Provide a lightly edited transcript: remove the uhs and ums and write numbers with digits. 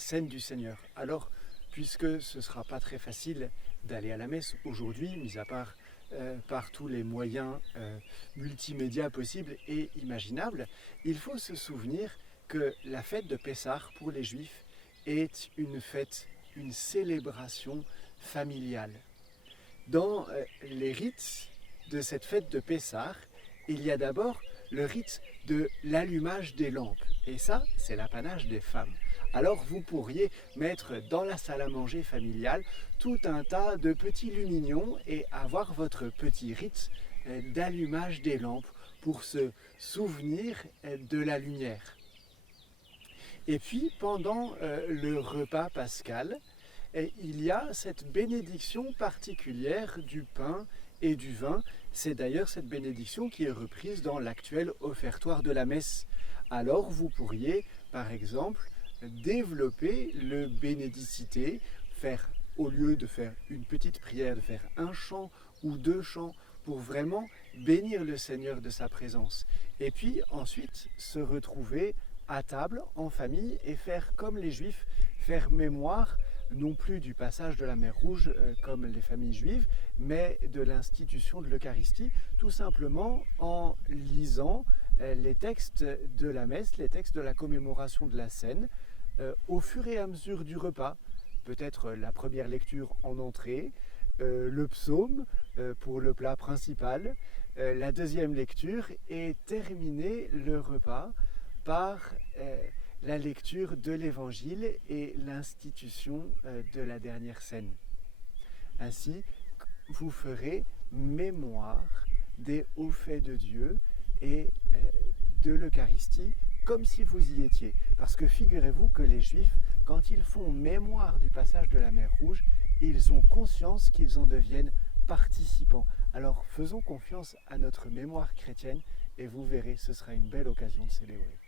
scène du Seigneur. Alors, puisque ce ne sera pas très facile d'aller à la messe aujourd'hui, mis à part par tous les moyens multimédia possibles et imaginables, il faut se souvenir que la fête de Pessah pour les Juifs est une fête, une célébration familiale. Dans les rites de cette fête de Pessah, il y a d'abord le rite de l'allumage des lampes. Et ça, c'est l'apanage des femmes. Alors vous pourriez mettre dans la salle à manger familiale tout un tas de petits lumignons et avoir votre petit rite d'allumage des lampes pour se souvenir de la lumière. Et puis pendant le repas pascal, il y a cette bénédiction particulière du pain et du vin. C'est d'ailleurs cette bénédiction qui est reprise dans l'actuel offertoire de la messe. Alors vous pourriez, par exemple, développer le bénédicité, au lieu de faire une petite prière, de faire un chant ou deux chants pour vraiment bénir le Seigneur de sa présence. Et puis ensuite se retrouver à table, en famille, et faire comme les Juifs, faire mémoire non plus du passage de la mer Rouge comme les familles juives, mais de l'institution de l'Eucharistie, tout simplement en lisant les textes de la messe, les textes de la commémoration de la scène, au fur et à mesure du repas. Peut-être la première lecture en entrée, le psaume pour le plat principal, la deuxième lecture, et terminer le repas par la lecture de l'Évangile et l'institution de la dernière scène. Ainsi, vous ferez mémoire des hauts faits de Dieu et de l'Eucharistie comme si vous y étiez. Parce que figurez-vous que les Juifs, quand ils font mémoire du passage de la mer Rouge, ils ont conscience qu'ils en deviennent participants. Alors faisons confiance à notre mémoire chrétienne et vous verrez, ce sera une belle occasion de célébrer.